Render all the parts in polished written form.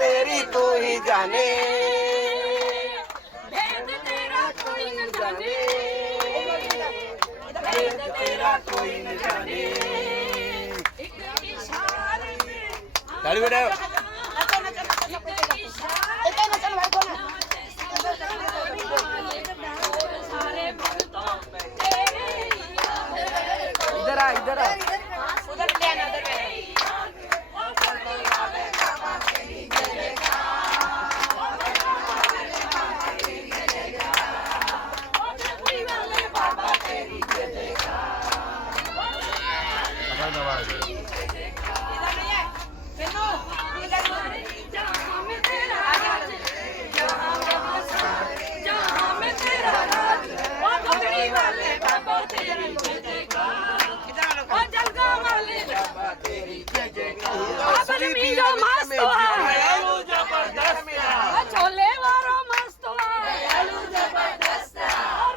तेरी तू ही जाने, भेद तेरा कोई न जाने, भेद तेरा कोई न जाने। एक इशारे में ताली बजाओ। एक इशारे सारे भक्तों तेरे इधर आ, इधर आ। उधर ले आना, उधर ले छोले वारो मस्त दयालु जबरदस्त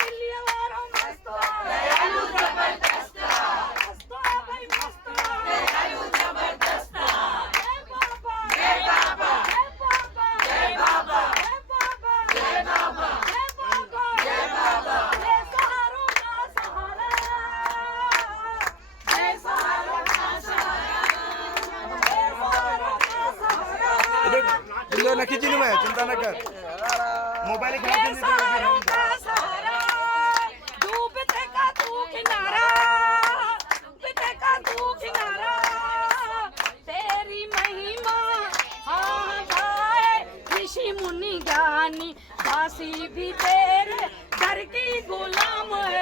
रिलिया वारो मस्त दयालु जबरदस्त मस्त भाई मस्त दयालु जबरदस्त जय बाबा जय बाबा जय बाबा जय बाबा जय बाबा जय बाबा जय बाबा जय सहारों का सहारा जय सहारों का सहारा जय सहारों का सहारा इधर न खींची मैं, चिंता न कर। मोबाइल सहारों का सहारा डूबते का तू किनारा, डूबते का तू किनारा तेरी महिमा हाँ गाए ऋषि मुनि ज्ञानी दासी भी तेरे दर की गुलाम है।